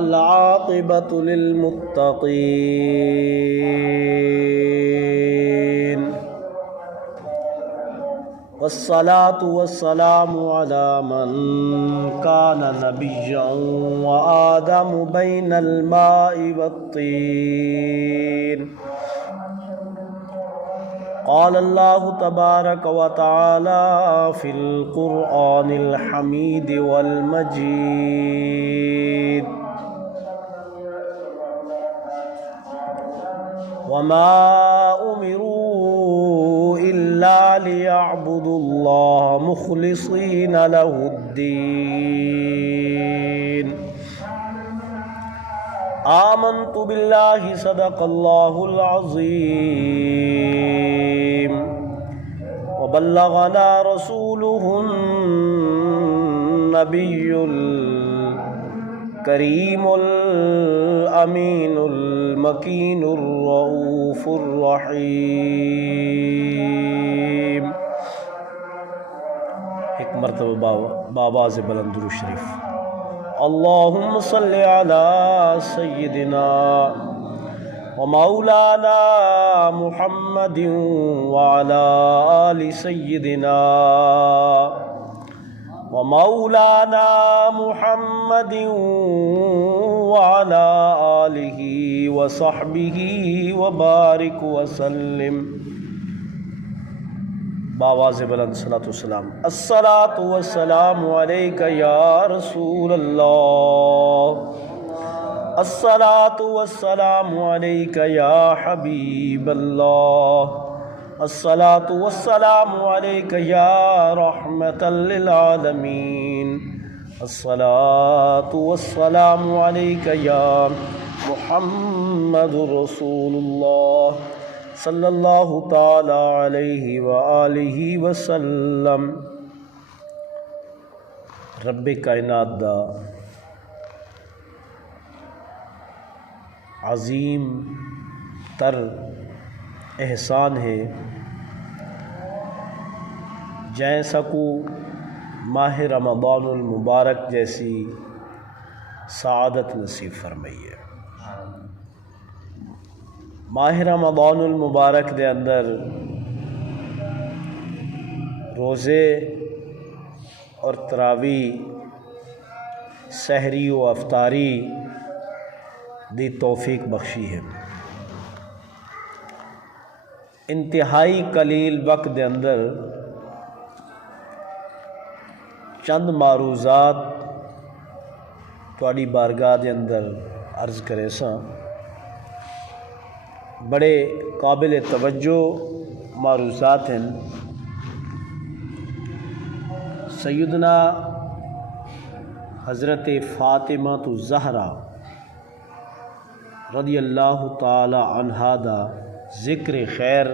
والعاقبة للمتقين والصلاة والسلام على من كان نبيا وآدم بين الماء والطين قال الله تبارك وتعالى في القرآن الحميد والمجيد وما أمروا إلا ليعبدوا الله مخلصين له الدين آمنت بالله صدق الله العظيم وبلغنا رسوله النبي الكريم الأمين المكين الرؤوف الرحيم. ایک مرتبہ بآواز بلند درود شریف. اللهم صل على سيدنا ومولانا محمد وعلى آل سيدنا ومولانا محمد وعلى آله وصحبه وبارك وسلم. بآواز بلند صلاۃ والسلام. الصلاۃ والسلام علیک یا رسول اللہ، الصلاۃ والسلام علیک یا حبیب اللہ، الصلاۃ والسلام علیک یا رحمۃ للعالمین، الصلاۃ والسلام علیک یا محمد رسول اللہ صلی اللہ تعالی علیہ وآلہ وسلم. رب کائنات دا عظیم تر احسان ہے جیسا کو ماہ رمضان المبارک جیسی سعادت نصیب فرمائی ہے. ماہ رمضان المبارک دے اندر روزے اور تراویح، سحری و افطاری دی توفیق بخشی ہے. انتہائی قلیل وقت دے اندر چند معروضات تواڈی بارگاہ دے اندر عرض کرے ساں. بڑے قابل توجہ معروضات ہیں. سیدنا حضرت فاطمہ الزہرا رضی اللہ تعالی عنہا دا ذکر خیر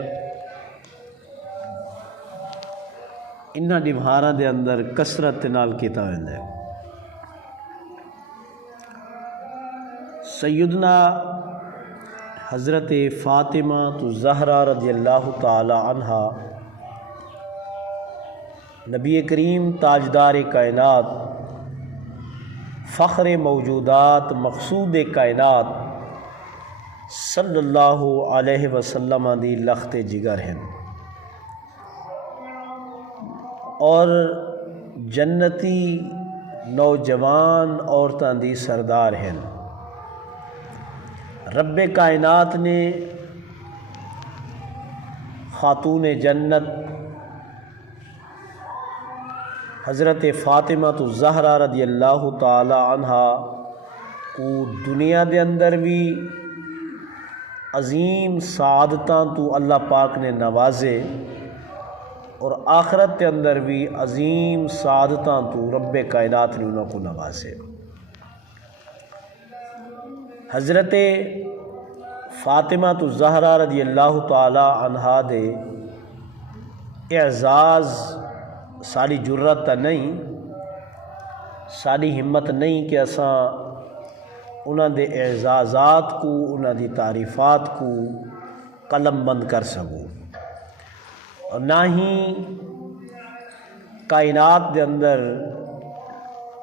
انہاں ڈبھاراں دے اندر کثرت نال کیتا ویندا ہے. سیدنا حضرت فاطمہ الزہرا رضی اللہ تعالی عنہا نبی کریم تاجدار کائنات، فخر موجودات، مقصود کائنات صلی اللہ علیہ وسلم دی لخت جگر ہیں اور جنتی نوجوان عورتاں دی سردار ہیں. رب کائنات نے خاتون جنت حضرت فاطمہ الزہرا رضی اللہ تعالی عنہا کو دنیا دے اندر بھی عظیم سعادتاں تو اللہ پاک نے نوازے اور آخرت کے اندر بھی عظیم سعادتاں تو رب کائنات نے انہوں کو نوازے. حضرت فاطمہ الزہرا رضی اللہ تعالی عنہا دے اعزاز ساری جرت نہیں، ساری ہمت نہیں کہ اساں انہاں دے اعزازات کو، انہاں دی تعریفات کو قلم بند کر سکوں، اور نہ ہی کائنات دے اندر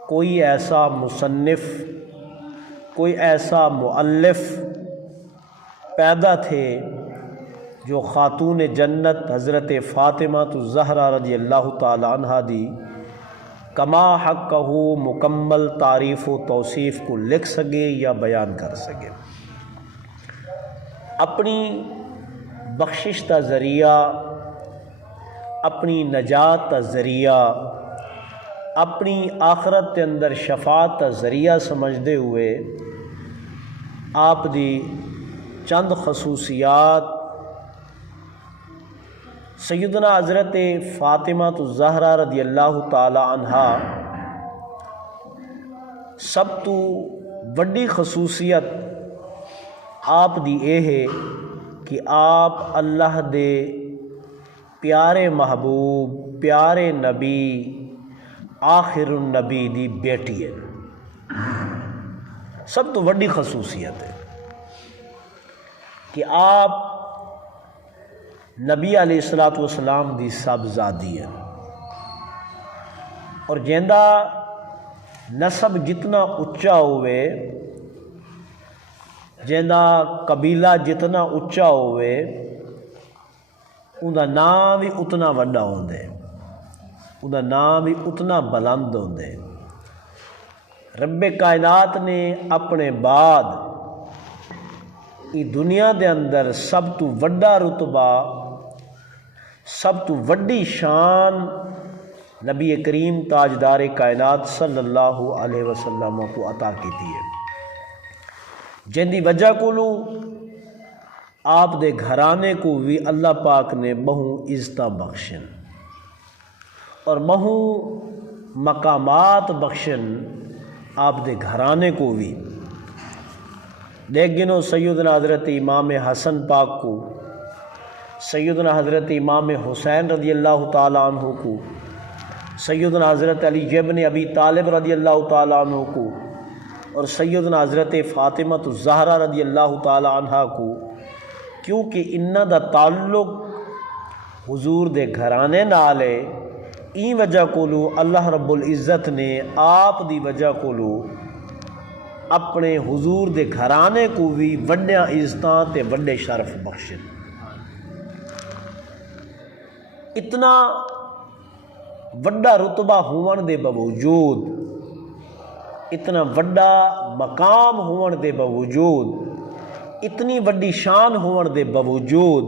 کوئی ایسا مصنف کوئی ایسا مؤلف پیدا تھے جو خاتون جنت حضرت فاطمہ الزہرا رضی اللہ تعالی عنہا دی کما حقہ مکمل تعریف و توصیف کو لکھ سکے یا بیان کر سکے. اپنی بخشش کا ذریعہ، اپنی نجات کا ذریعہ، اپنی آخرت کے اندر شفاعت کا ذریعہ سمجھتے ہوئے آپ دی چند خصوصیات سیدنا حضرت فاطمہ الزہرا رضی اللہ تعالی عنہا سب تو وڈی خصوصیت آپ دی اے ہے کہ آپ اللہ دے پیارے محبوب پیارے نبی آخر النبی دی بیٹی ہے. سب تو وڈی خصوصیت ہے کہ آپ نبی علیہ الصلوۃ والسلام دی صاحبزادی ہے، اور جیندہ نسب جتنا اچا ہوئے، جیندہ قبیلہ جتنا اچا ہوئے، انہا نام بھی اتنا وڈا ہوندے، انہا نام بھی اتنا بلند ہوندے. رب کائنات نے اپنے بعد اس دنیا دے اندر سب تو وڈا رتبہ، سب تو وڈی شان نبی کریم تاجدار کائنات صلی اللہ علیہ وسلم کو عطا کی ہے، جن دی وجہ کو آپ دے گھرانے کو بھی اللہ پاک نے بہوں عزتاں بخشن اور بہوں مقامات بخشن آپ دے گھرانے کو بھی. لیکن سیدنا حضرت امام حسن پاک کو، سیدنا حضرت امام حسین رضی اللہ تعالیٰ عنہ کو، سیدنا حضرت علی ابن ابی طالب رضی اللہ تعالیٰ عنہ کو، اور سیدنا حضرت فاطمہ الزہرا رضی اللہ تعالیٰ عنہ کو، کیونکہ انہاں دا تعلق حضور دے گھرانے نال ہے، این وجہ کو اللہ رب العزت نے آپ دی وجہ کو اپنے حضور دے گھرانے کو بھی وڈیاں عزتاں تے وڈے شرف بخشن. اتنا وڈا رتبہ ہون دے باوجود، اتنا وڈا مقام ہون دے باوجود، اتنی وڈی شان ہون دے باوجود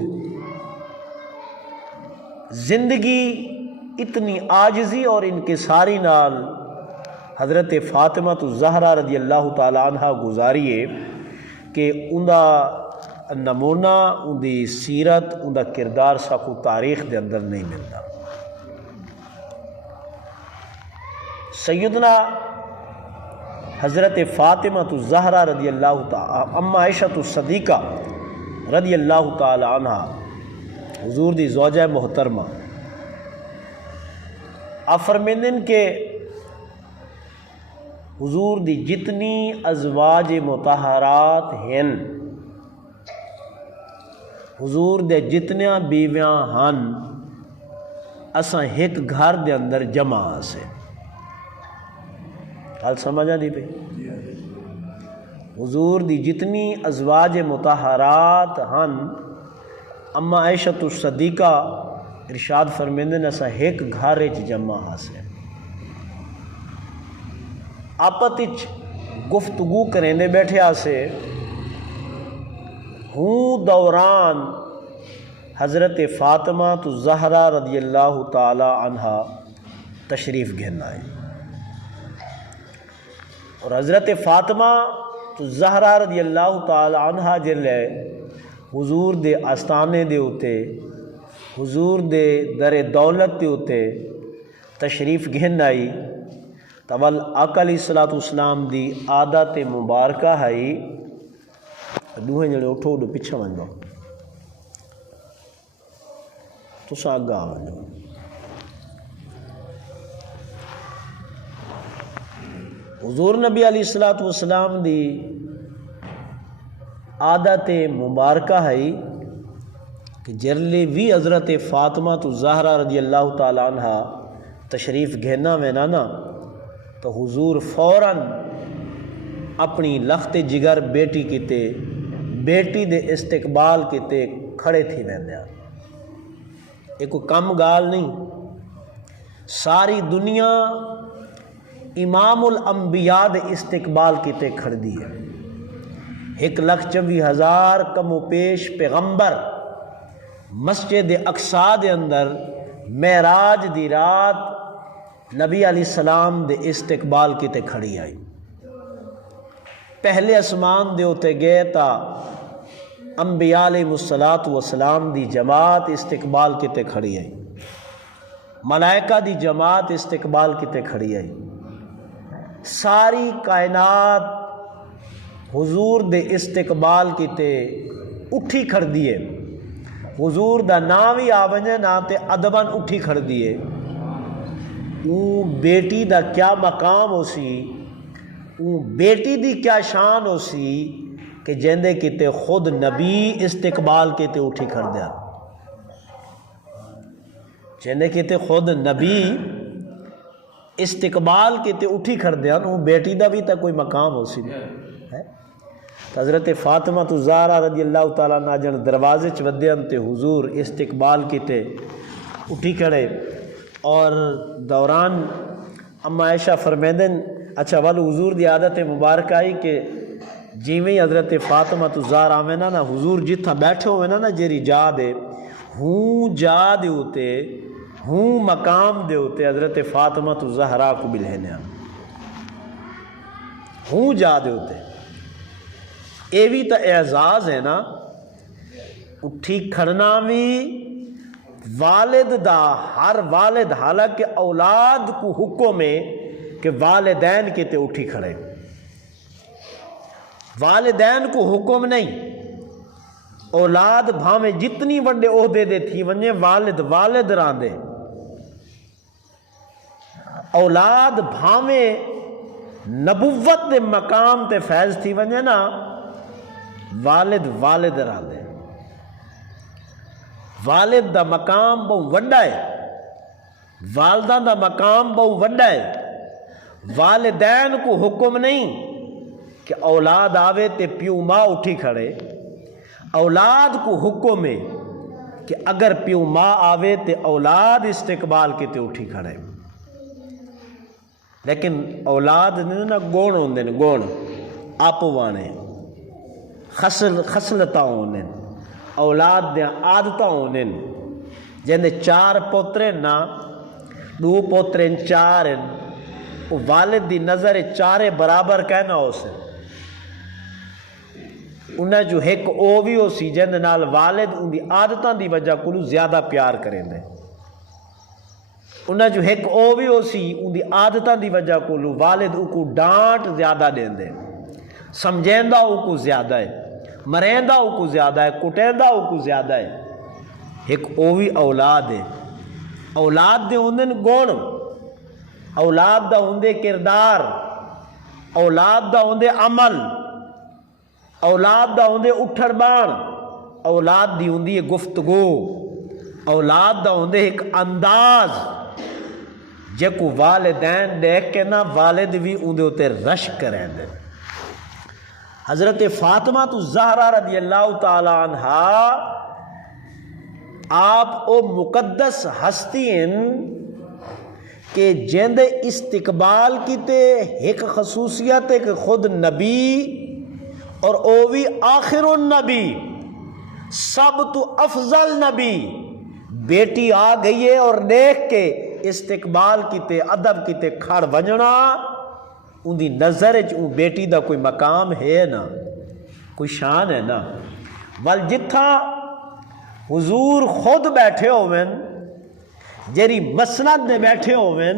زندگی اتنی عاجزی اور انکساری نال حضرت فاطمہ الزہرا رضی اللہ تعالی عنہ گزاریے کہ اندہ نمونہ، اندی سیرت، اندہ کردار ساکو تاریخ دے اندر نہیں ملتا. سیدنا حضرت فاطمہ الزہرا رضی اللہ تعالی اما عائشہ الصدیقہ رضی اللہ تعالی عنہ حضور دی زوجہ محترمہ فرمائندن کہ حضور دی جتنی ازواج مطہرات ہیں، حضور دے جتنیاں بیویاں ہن، اساں ایک گھر دے اندر جمع سے. حال سمجھا دی پہ؟ حضور دی جتنی ازواج مطہرات ہن، اما عائشہ الصدیقہ ارشاد فرمیندن اساں ایک گھر وچ جمع سے. آپت وچ گفتگو کریندے بیٹھے آسے، ہوں دوران حضرت فاطمہ الزہرا رضی اللہ تعالی عنہا تشریف گھن آئے، اور حضرت فاطمہ الزہرا رضی اللہ تعالی عنہا جلے حضور دے آستانے دے اتے، حضور دے در دولت دے اتے تشریف گھن آئی. تول آقا علیہ الصلوۃ والسلام دی عادت مبارکہ ہے دوہیں جڑے اٹھو اٹھو پیچھے ون جاؤ، تساں اگا ون جاؤ. حضور نبی علیہ الصلوۃ والسلام دی عادت مبارکہ ہے کہ جرلے بھی حضرت فاطمہ الزہرا رضی اللہ تعالی عنہ تشریف گھینا میں نا تو حضور فوراً اپنی لخت جگر بیٹی کیتے بیٹی دے استقبال کیتے کھڑے تھی ویندے ہیں۔ یہ کوئی کم گال نہیں، ساری دنیا امام الانبیاء دے استقبال کیتے کھڑ دی ہے۔ 1,24,000 کم و پیش پیغمبر مسجد اقصی دے اندر معراج دی رات نبی علیہ السلام دے استقبال کیتے کھڑی آئی۔ پہلے اسمان دے ہوتے گئے تا انبیاء علیہ السلام دی جماعت استقبال کیتے کھڑی آئی، ملائکہ دی جماعت استقبال کیتے کھڑی آئی، ساری کائنات حضور دے استقبال کیتے اٹھی کھڑ دیے۔ حضور دا نام ہی آونجے نا تے ادباً اٹھی کھڑ دیے۔ او بیٹی دا کیا مقام ہو سی، او بیٹی دی کیا شان ہو سی کہ جیندے کیتے خود نبی استقبال کیتے اٹھی کھڑ دیا، جیندے کیتے خود نبی استقبال کیتے اٹھی کھڑ دیا، او بیٹی دا بھی تا کوئی مقام ہو سی ہے۔ حضرت فاطمہ الزہرا رضی اللہ تعالیٰ عنہ جن دروازے چ ودیاں تے حضور استقبال کیتے اٹھی کھڑے، اور دوران اما عائشہ فرمیندن اچھا والو حضور دی عادت مبارک آئی کہ جیویں حضرت فاطمہ الزہرا آویں نا حضور جتھا بیٹھے ہوئے نا جیری جا دے ہوں جا دے ہوتے ہوں مقام دے ہوتے حضرت فاطمہ الزہرا کو بلہنے ہوں جا دے ہوتے۔ اے بھی تا اعزاز ہے نا، اٹھی کھڑنا بھی والد دا، ہر والد حالانکہ اولاد کو حکم ہے کہ والدین کیتے اٹھی کھڑے، والدین کو حکم نہیں، اولاد بھاویں جتنی وڈے عہدے دے تھی ونجے والد راندے، اولاد بھاویں نبوت دے مقام تے فیض تھی ونجے نا والد راندے۔ والد دا مقام بہت وڈا ہے، والدہ دا مقام بہت وڈا ہے۔ والدین کو حکم نہیں کہ اولاد آوے تے پیو ماں اٹھی کھڑے، اولاد کو حکم ہے کہ اگر پیو ماں آوے تے اولاد استقبال کے تے اٹھی کھڑے۔ لیکن اولاد نا گون ہوندے نے، گون آپ وانے خصلتاں ہوندے، اولاد دیاں عادتاں ہوندے، جیندے 4 پوترے نا 2 پوترے 4 وہ والد دی نظر 4 برابر کہنا ہو سے، انہیں جو ایک او بھی ہو سی جن نال والد ان دی عادتاں دی وجہ کلو زیادہ پیار کریں دے، انہیں جو ایک او بھی ہو سی ان دی عادتاں دی وجہ کلو والد ان کو ڈانٹ زیادہ دیں دے، سمجھیندہ ان کو زیادہ ہے، مریندہ ان کو زیادہ ہے، کٹیندہ ان کو زیادہ ہے۔ ایک او بھی اولاد ہے، اولاد دے ہوندے گون، اولاد دا ہوندے کردار، اولاد دا ہوندے عمل، اولاد دا ہوندے اٹھڑ بان، اولاد دی ہوندی گفتگو، اولاد دا ہوندے ایک انداز جے کو والدین دیکھ کے نا والد بھی اندے ہوتے رشک کریں دے۔ حضرت فاطمہ الزہرا رضی اللہ تعالی عنہ آپ او مقدس ہستی ہیں کہ جیندے استقبال کیتے ایک خصوصیت ہے کہ خود نبی اور او بھی آخر النبی سب تو افضل نبی بیٹی آ گئی ہے اور دیکھ کے استقبال کیتے ادب کیتے کھڑ ونجنا ان دی نظر ان بیٹی دا کوئی مقام ہے نا، کوئی شان ہے نا۔ ول جتھا حضور خود بیٹھے ہوئن جیری مسند دے بیٹھے ہوئن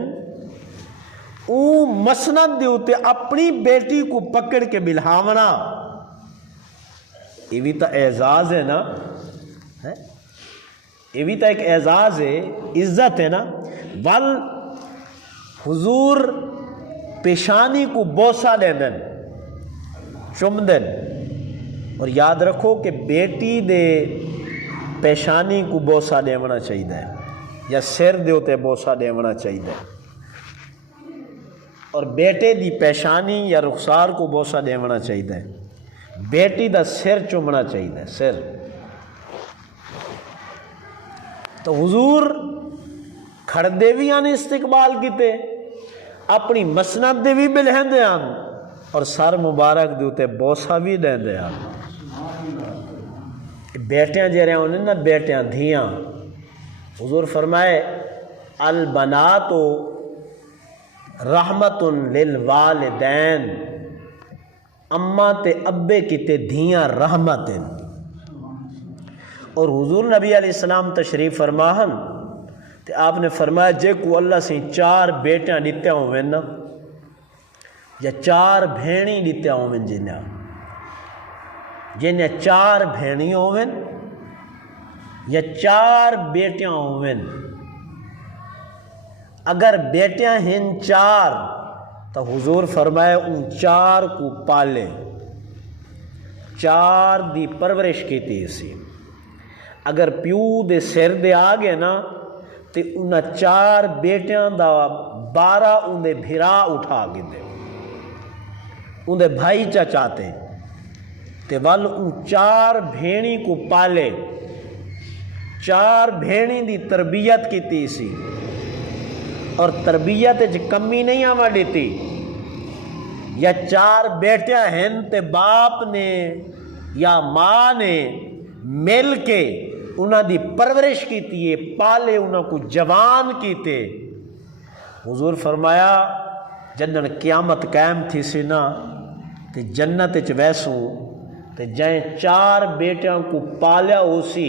او مسند دے ہوتے اپنی بیٹی کو پکڑ کے بلہاونا، یہ بھی تا اعزاز ہے نا، یہ بھی تا ایک اعزاز ہے، عزت ہے نا۔ ول حضور پیشانی کو بوسہ لیندن چمدن، اور یاد رکھو کہ بیٹی دے پیشانی کو بوسہ لیونا چاہیے یا سر دے ہوتے بوسہ لیونا چاہیے، اور بیٹے دی پیشانی یا رخسار کو بوسہ دیونا چاہیے، بیٹی دا سر چومنا چاہیے، سر۔ تو حضور کھڑدے بھی آنے استقبال کیتے، اپنی مسند دے بھی بلہندے آن، اور سر مبارک دے اتے بوسہ بھی دیندے آن۔ بیٹیاں جے رہے ہونے نا، بیٹیاں دھیاں، حضور فرمائے البنات رحمت للوالدین، اماں تے ابے کیتے دھیاں رحمت ہیں۔ اور حضور نبی علیہ السلام تشریف فرماہن تے آپ نے فرمایا جے کو اللہ سے 4 بیٹیاں دیتے ہوئے نا، یا 4 بھینی دیتے ہوئے جنہیں 4 بھینی ہوئے یا 4 بیٹیاں ہوئے، اگر بیٹیاں ہیں 4 تو حضور فرمائے ان 4 کو پالے، 4 دی پرورش کی تیسی۔ اگر پیو دے سر دے آگے نا تے انہاں 4 بیٹیاں دا 12 ان دے بھرا اٹھا گے دے، ان دے بھائی چاچاتے تے وال ان 4 بھینی کو پالے، 4 بھینی دی تربیت کی تیسی، اور تربیت کمی نہیں آوا دیتی۔ یا 4 بیٹیاں ہیں تے باپ نے یا ماں نے مل کے انہاں دی پرورش کیتی ہے، پالے، انہاں کو جوان کیتے۔ حضور فرمایا جنن قیامت قائم تھی سی نا تے جنت وچ ویسوں تے جائیں 4 بیٹیاں کو پالیا ہو سی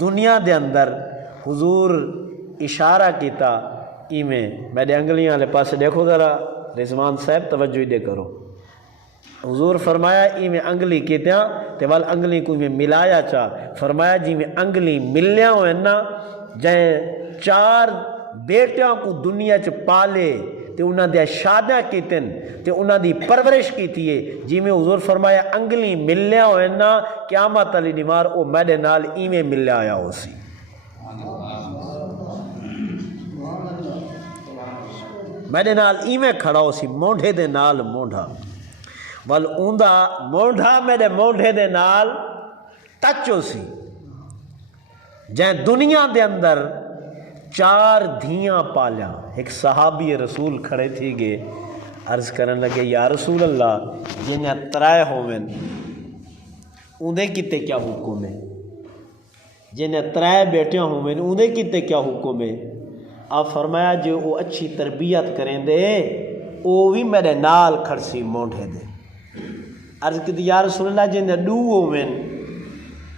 دنیا دے اندر۔ حضور اشارہ کیتا ایویں، میرے انگلیاں والے پاس دیکھو ذرا، رضوان صاحب توجہ دے کرو۔ حضور فرمایا ایویں انگلی کیتیاں تے وال انگلی کو میں ملایا چا، فرمایا جی میں انگلی ملیا ہوئے نا، جائیں 4 بیٹیاں کو دنیا چ پالے تے انہاں دے شادیاں کیتن تے انہاں دی پرورش کیتی ہے، جی میں حضور فرمایا انگلی ملیا ہوئے نا، قیامت علی دیوار او میرے نال ایویں ملیا آیا ہو سی۔ میرے نال ایویں کھڑا ہو سی، مونڈھے دے نال مونڈھا، ول اوندا مونڈھا میرے مونڈھے دے نال ٹچ ہو سی۔ جائیں دنیا دے اندر 4 دھیاں پالیا۔ ایک صحابی رسول کھڑے تھی گے، عرض کرن لگے یا رسول اللہ جنہیں 3 ہوئیں اندے کتے کیا حکم ہے؟ جنہیں 3 بیٹیاں ہوئیں اندے کتے کیا حکم ہے؟ آپ فرمایا جو وہ اچھی تربیت کریں دے وہ بھی میرے نال کھڑسی مونڈھے دے۔ عرض کی یا رسول اللہ جنہیں 2 ہوئیں،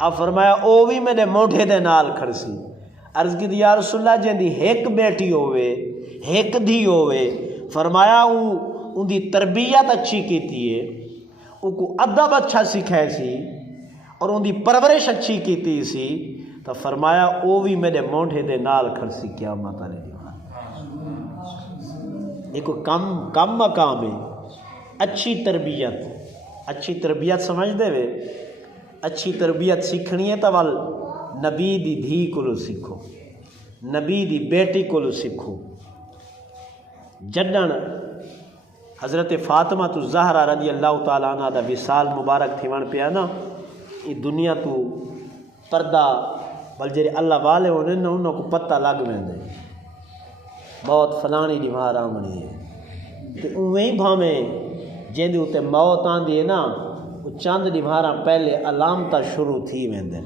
آپ فرمایا وہ بھی میرے مونڈھے دے نال کھڑسی۔ عرض کی یا رسول اللہ جنہیں 1 بیٹی ہوئے 1 دھی ہوئے، فرمایا ان دی تربیت اچھی کیتی ہے، ان کو ادب اچھا سکھائے سی اور ان دی پرورش اچھی کیتی سی، تو فرمایا وہ بھی میرے مونڈھے دے نال کھڑسی قیامت علیہ دیوان۔ ایک کم مقام ہے اچھی تربیت۔ اچھی تربیت سمجھ دے وے، اچھی تربیت سیکھنی ہے تو وال نبی دی دھی کو سیکھو، نبی دی بیٹی کو سیکھو۔ جڈن حضرت فاطمہ تو زہرا رضی اللہ تعالیٰ عنہ دا وصال مبارک تھی ون پیا نا، یہ دنیا تو پردہ بل جڑے اللہ والے ہونے نا انہوں کو پتہ لگ ویندے بہت فلانی دیوار آمنی ہے، تو اوہیں بھامیں جیندے ہوتے موت آندی ہے نا، وہ چند دیواراں پہلے علامتاں شروع تھی ویندے،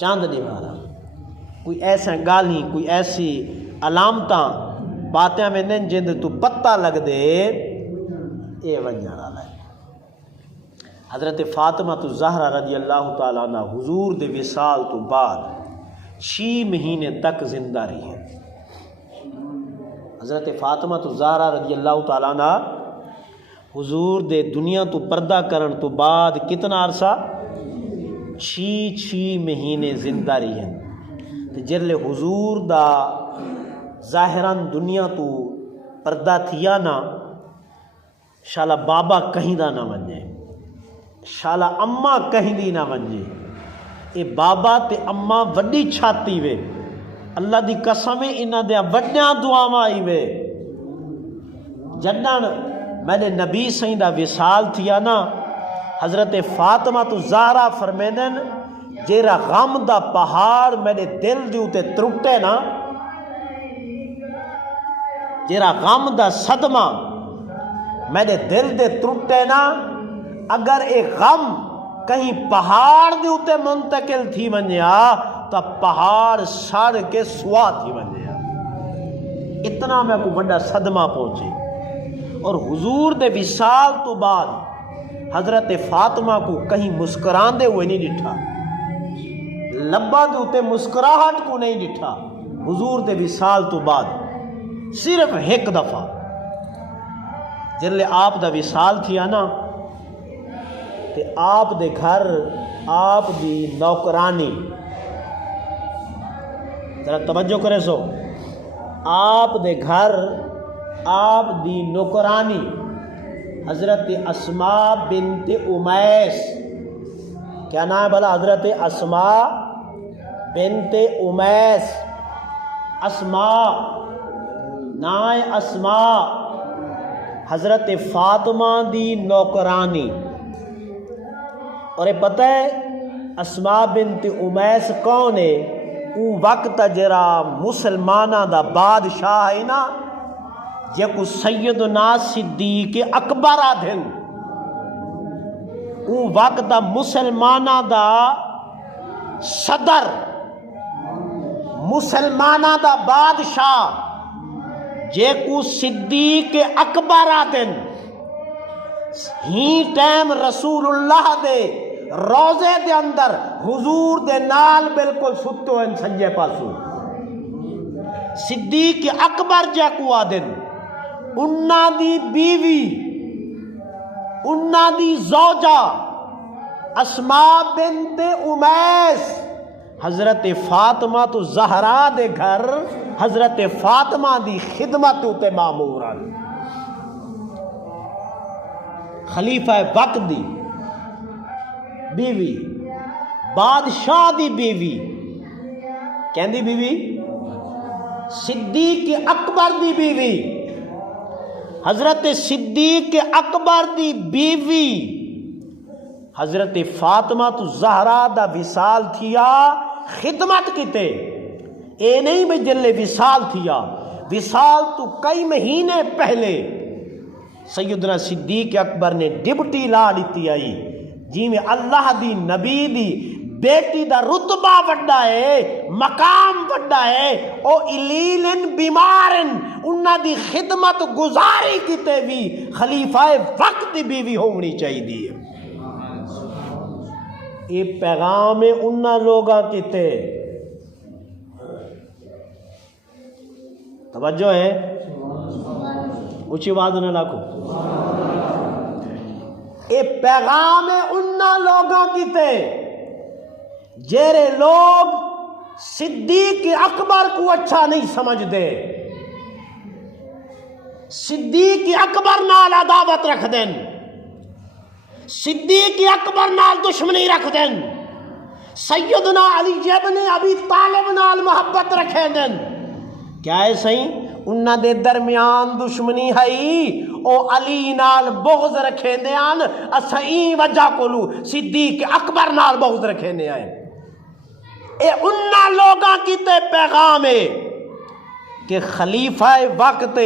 چند دیواراں کوئی ایسا گالی کوئی ایسی علامتاں باتیں ویندے جیندے تو پتہ لگ دے اے ونجن والا ہے۔ حضرت فاطمہ تو زہرا رضی اللہ تعالیٰ عنہ حضور دے وصال تو بعد 6 مہینے تک زندہ رہی ہے۔ حضرت فاطمہ تو زہرا رضی اللہ تعالیٰ عنہ حضور دے دنیا تو پردہ کرن تو بعد کتنا عرصہ 6 مہینے زندہ رہی ہیں۔ جرلے حضور دا ظاہراً دنیا تو پردہ تھیا نا، شالا بابا کہیں دا نہ ونجے، شالا اماں کہیں دی نہ ونجے، اے بابا تے اماں وڈی چھاتی وے، اللہ دی قسم انہاں دیاں وڈیاں دعاواں آئی وے، جنن میرے نبی سائیں دا وصال تھیا نا، حضرت فاطمہ تو زہرا فرمیندن جیرا غم دا پہاڑ میرے دل دے اتے ترٹے نا، جیرا غم دا صدمہ میرے دل دے ترٹے نا، اگر ایک غم کہیں پہاڑ دے اتے منتقل تھی ونیا تو پہاڑ سڑ کے سوا تھی ونیا، اتنا میں کو بڑا صدمہ پہنچے۔ اور حضور دے وصال تو بعد حضرت فاطمہ کو کہیں مسکران دے ہوئے نہیں ڈٹھا، لبا دے اتے مسکراہٹ کو نہیں ڈٹھا۔ حضور دے وصال تو بعد صرف ایک دفعہ جلے آپ دا وصال تھیا نا تے آپ دے گھر آپ دی نوکرانی، ذرا توجہ کرے سو، آپ دے گھر آپ دی نوکرانی حضرت اسماء بنت امیس، کیا نام ہے بھلا؟ حضرت اسماء بنت امیس، اسماء نائے اسماء حضرت فاطمہ دی نوکرانی۔ اور یہ پتہ ہے اسماء بنت امیس کون ہے؟ او وقت جرا مسلمانہ دا بادشاہ ہے نا، یہ کو سیدنا صدیق اکبر آدھن، او وقت دا مسلمانہ دا صدر، مسلمانہ دا بادشاہ جے کو صدیق اکبر آدھن، ہی ٹائم رسول اللہ دے روزے دے اندر حضور دے نال بالکل ستو ہیں سنجے پاسو، صدیق اکبر جے کو آدھن، انہاں دی بیوی، انہاں دی زوجہ اسماء بنت امیس حضرت فاطمہ تو زہرا دے گھر حضرت فاطمہ دی خدمت تے معمورن، خلیفہ وقت دی بیوی، بادشاہ دی بیوی، کہندی بیوی صدیق اکبر دی بیوی، حضرت صدیق اکبر دی بیوی حضرت فاطمہ تو زہرا دا وصال تھیا، خدمت کیتے، اے نہیں میں جلے وصال تھیا، وصال تو کئی مہینے پہلے سیدنا صدیق اکبر نے ڈپٹی لا لیتی آئی، جی میں اللہ دی نبی دی بیٹی دا رتبہ وڈا ہے، مقام وڈا ہے، او الیلن بیمارن انہاں دی خدمت گزاری کیتے بھی خلیفہ وقت دی بیوی ہونی چاہیے دی۔ یہ پیغام انہاں لوگاں کیتے، توجہ ہے، اونچی آواز نہ لاکھو، یہ پیغام انہاں لوگاں کیتے جیرے لوگ صدیق اکبر کو اچھا نہیں سمجھ دے، صدیق اکبر نال عداوت رکھ دیں، صدیق اکبر نال دشمنی رکھ دیں، سیدنا علی ابن ابی طالب نال محبت رکھیں دیں، کیا ہے صحیح؟ انہاں دے درمیان دشمنی ہے، او علی نال بغض رکھیں دیان، اسائیں وجہ کولو صدیق اکبر نال بغض رکھیں دے آئے۔ اے انہاں لوگاں کی تے پیغام ہے کہ خلیفہ وقت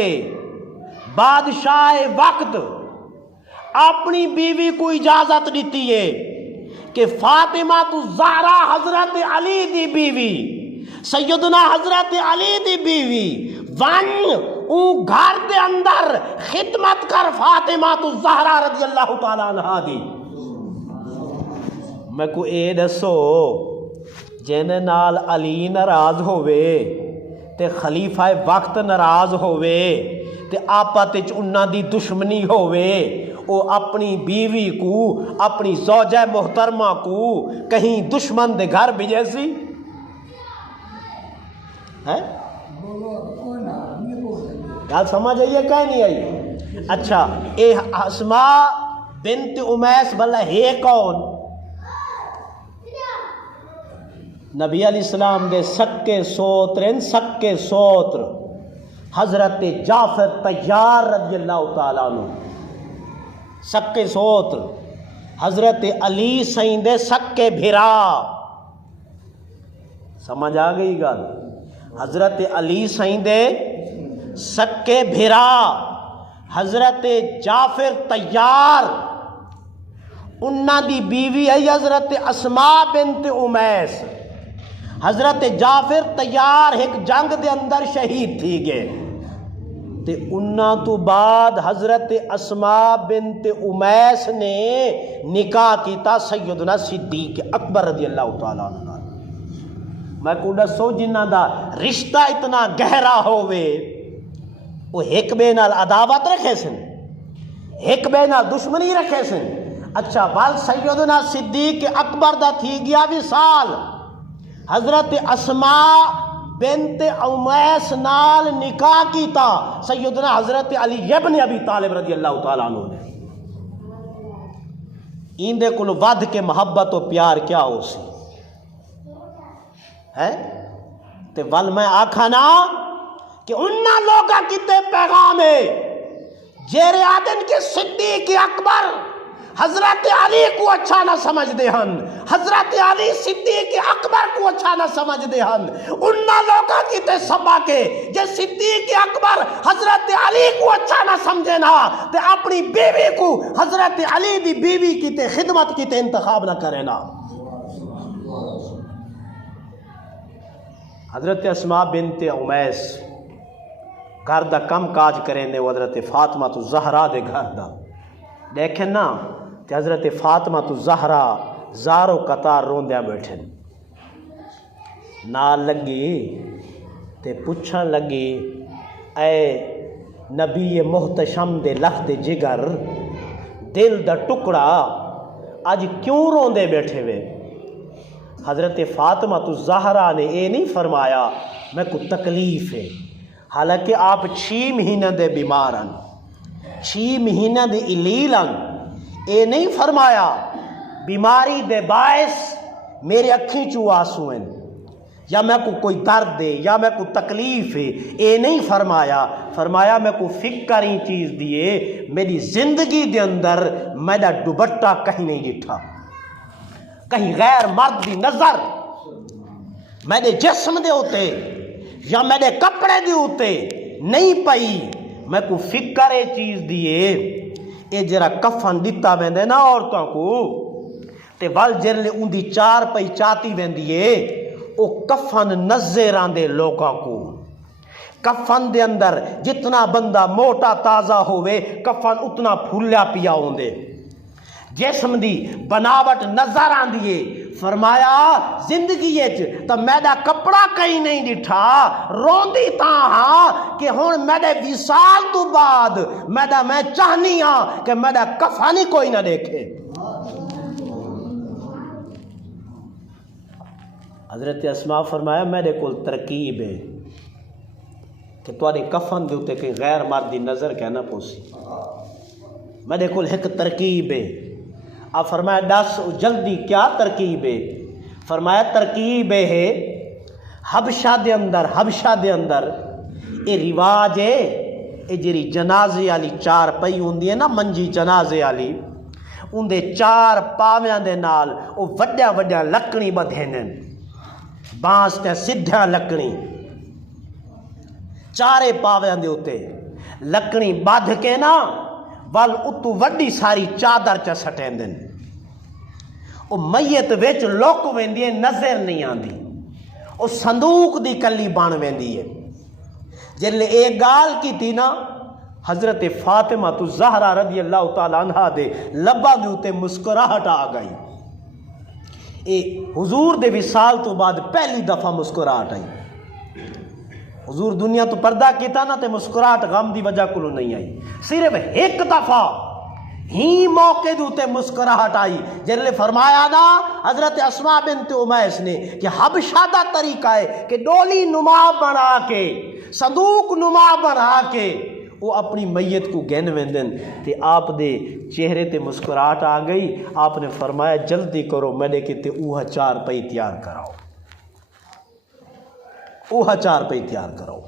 بادشاہ وقت اپنی بیوی کو اجازت دیتی ہے کہ فاطمہ تو زہرا حضرت علی دی بیوی، سیدنا حضرت علی دی بیوی، ون او گھر دے اندر خدمت کر فاطمہ تو زہرا رضی اللہ تعالیٰ عنہ دی۔ میں کو اے دسو جن نال علی ناراض ہوئے تے خلیفہ وقت ناراض ہوئے تے آپت وچ انہاں دی دشمنی ہوئے، او اپنی بیوی کو، اپنی زوجہ محترمہ کو کہیں دشمن دے گھر بھیجے سی؟ گل سمجھ آئیے کہ نہیں آئی؟ اچھا، اے اسماء بنت امیس بھلا ہے کون؟ نبی علیہ السلام دے سکے سوتر، سکے سوتر حضرت جعفر طیار رضی اللہ تعالیٰ عنہ سکے سوت حضرت علی سائیں دے سکے بھرا، سمجھ آ گئی گل؟ حضرت علی سائیں دے سکے بھرا حضرت جعفر طیار، انہاں دی بیوی ہے حضرت اسماء بنت امیس۔ حضرت جعفر طیار ایک جنگ دے اندر شہید تھی گئے تے انہاں تو بعد حضرت اسماء بنت امیس نے نکاح کیتا سیدنا صدیق اکبر رضی اللہ تعالیٰ عنہ۔ میں کو دسو جنہاں دا رشتہ اتنا گہرا ہوئے وہ ایک بے نال عداوت رکھے سن، ایک بے نال دشمنی رکھے سن۔ اچھا بال سیدنا صدیق اکبر دا تھی گیا وصال، حضرت اسماء بنت امیس نال نکاح کیتا سیدنا حضرت علی ابن ابی طالب رضی اللہ تعالیٰ عنہ نے۔ ایندے کل ود کے محبت و پیار کیا ہو سی ہے تے ول میں آکھا نا کہ انہاں لوگاں کتے پیغام ہے جیرے آدن کے صدیق اکبر حضرت علی کو اچھا نہ سمجھ دے ہن، حضرت علی صدیق اکبر کو اچھا نہ سمجھ دے ہن، انہاں لوگاں کتے سبا کے جے صدیق اکبر حضرت علی کو اچھا نہ سمجھے نا تے اپنی بیوی کو حضرت علی دی بیوی کتے خدمت کتے انتخاب نہ کرے نا۔ حضرت اسماء بنت امیس گھر دا کم کاج کریں دے وہ حضرت فاطمہ تو زہرا دے گھر دا دیکھیں نا تے حضرت فاطمہ تو زہرا زارو قطار روندیا بیٹھن، نال لگی تے پوچھن لگی اے نبی محتشم دے لخت جگر دل دا ٹکڑا اج کیوں روندے بیٹھے وے؟ حضرت فاطمہ تو زہرا نے اے نہیں فرمایا میں کو تکلیف ہے، حالانکہ آپ 6 مہینے دے بیمارن، 6 مہینے دے علیلن، اے نہیں فرمایا بیماری دے باعث میرے اکھیں چو آنسو ہیں یا میں کو کوئی درد ہے یا میں کو تکلیف ہے، اے نہیں فرمایا، فرمایا میں کو فکر ہی چیز دیے میری زندگی دے اندر میرا دوپٹہ کہیں نہیں جٹھا، کہیں غیر مرد دی نظر میرے جسم دے ہوتے یا میرے کپڑے دے ہوتے نہیں پئی، میں کو فکر اے چیز دیے اے جرا کفن دیتا ویندے نا عورتوں کو تے ول جرلے ان دی 4 پئی چاتی ویندیے او کفن نظر آندے لوگوں کو، کفن دے اندر جتنا بندہ موٹا تازہ ہوئے کفن اتنا پھولیا پیا ہوندے، جسم دی بناوٹ نظر آندیے، فرمایا زندگی تا میرا کپڑا کہیں نہیں ڈٹھا، روندی تا ہاں کہ ہون میرے وصال تو بعد میں چاہنی ہاں کہ میرا کفن ہی کوئی نہ دیکھے۔ حضرت اسماء فرمایا میرے کول ترکیب ہے کہ تواڈے کفن دے اوتے کہیں غیر مردی نظر کہنا پوسی، میرے کول ایک ترکیب ہے۔ آپ فرمایا دس جلدی کیا ترکیب ہے؟ فرمایا ترکیب ہے حبشہ دے اندر اے رواج ہے اے جری جنازے والی 4 پئی ہوندی ہے نا منجی جنازے والی، ان دے 4 پاویاں دے نال او وڈیا وڈیا لکڑی بدھینن، بانس تے سدھا لکڑی 4 پاویاں دے اوتے لکڑی بدھ کے نا ول اتو وڈی ساری چادر چا سٹیندن، او میت وچ لک ویندی ہے نظر نہیں آندی، او صندوق دی کلی بن ویندی ہے۔ جلے اے گال کی تھی نا حضرت فاطمہ تو زہرا رضی اللہ تعالیٰ عنہ دے لبا دے اوتے مسکراہٹ آ گئی، اے حضور دے وصال تو بعد پہلی دفعہ مسکراہٹ آئی۔ حضور دنیا تو پردہ کیتا نا تے مسکراہٹ غم دی وجہ کلو نہیں آئی، صرف ایک دفعہ ہی موقع دوتے مسکراہٹ آئی جلے فرمایا نا حضرت اسماء بنت امیس نے کہ حبشہ دا طریقہ ہے کہ ڈولی نما بنا کے صندوق نما بنا کے وہ اپنی میت کو گن ویندن تے آپ دے چہرے تے مسکراہٹ آ گئی۔ آپ نے فرمایا جلدی کرو میرے کتے اوہ 4 پئی تیار کراؤ، اوہ 4 پئی تیار کرو۔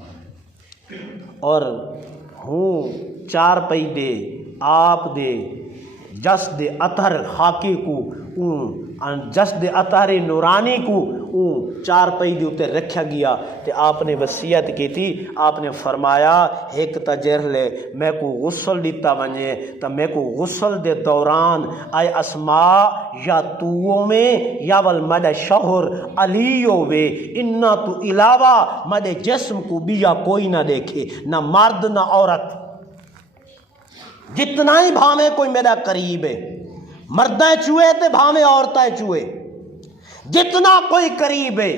اور ہوں چار پئی دے آپ دے جس دے اطہر خاکی کو جس دے اطہر نورانی کو چار پئی دے اتنے رکھا گیا تے آپ نے وصیت کی تھی. آپ نے فرمایا ایک تجر لے میں کو غسل دیتا ونجے تو میں کو غسل دے دوران آئے اسماء یا تو میں یا والمد شہر علی ہوئے انہا تو علاوہ مد جسم کو بیا کوئی نہ دیکھے، نہ مرد نہ عورت. جتنا ہی بھامے کوئی میرا قریب ہے، مردیں چوئے تے بھامے عورتیں چوئے، جتنا کوئی قریب ہے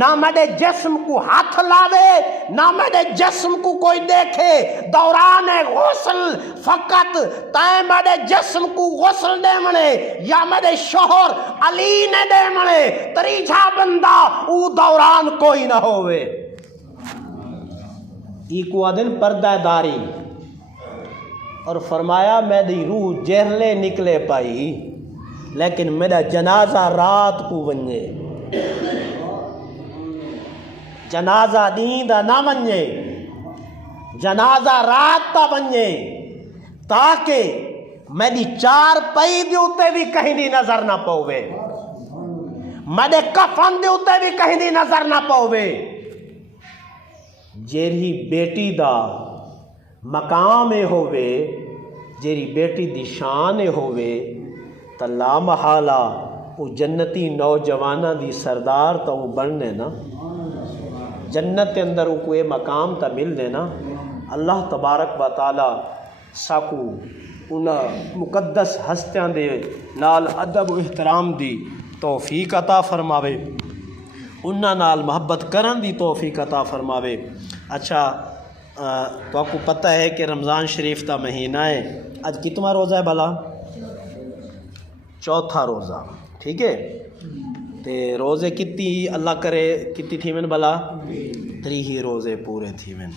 نہ میرے جسم کو ہاتھ لاوے نہ میرے جسم کو کوئی دیکھے. دوران غسل فقط تائیں میرے جسم کو غسل دے منے یا میرے شوہر علی نے دے منے تریجھا بندہ او دوران کوئی نہ ہوئے. ایک دن پردہ داری اور فرمایا میری روح جہلے نکلے پائی لیکن میرا جنازہ رات کو ونجے، جنازہ نیندہ نہ ونجے، جنازہ رات تا ونجے تاکہ میری چار پئی دے اتے بھی کہیں دی نظر نہ پوے، میرے کفن دے اتے بھی کہیں دی نظر نہ پوے. جیری بیٹی دا مقام ہوئے جیری بیٹی دی شان ہوئے تا لا محالہ وہ جنتی نوجوانہ دی سردار تا وہ بننے نا، جنت کے اندر وہ کوئی مقام تا مل دینا. اللہ تبارک و تعالی ساکو انہاں مقدس ہستیاں دے نال ادب و احترام دی توفیق عطا فرماوے، انہاں نال محبت کرن دی توفیق عطا فرماوے. اچھا تو آپ کو پتہ ہے کہ رمضان شریف تا مہینہ ہے، آج کتنا روزہ ہے بھلا؟ چوتھا روزہ، ٹھیک ہے. تے روزے کتنی اللہ کرے کتنی تھی من بھلا؟ 3 ہی روزے پورے تھی من.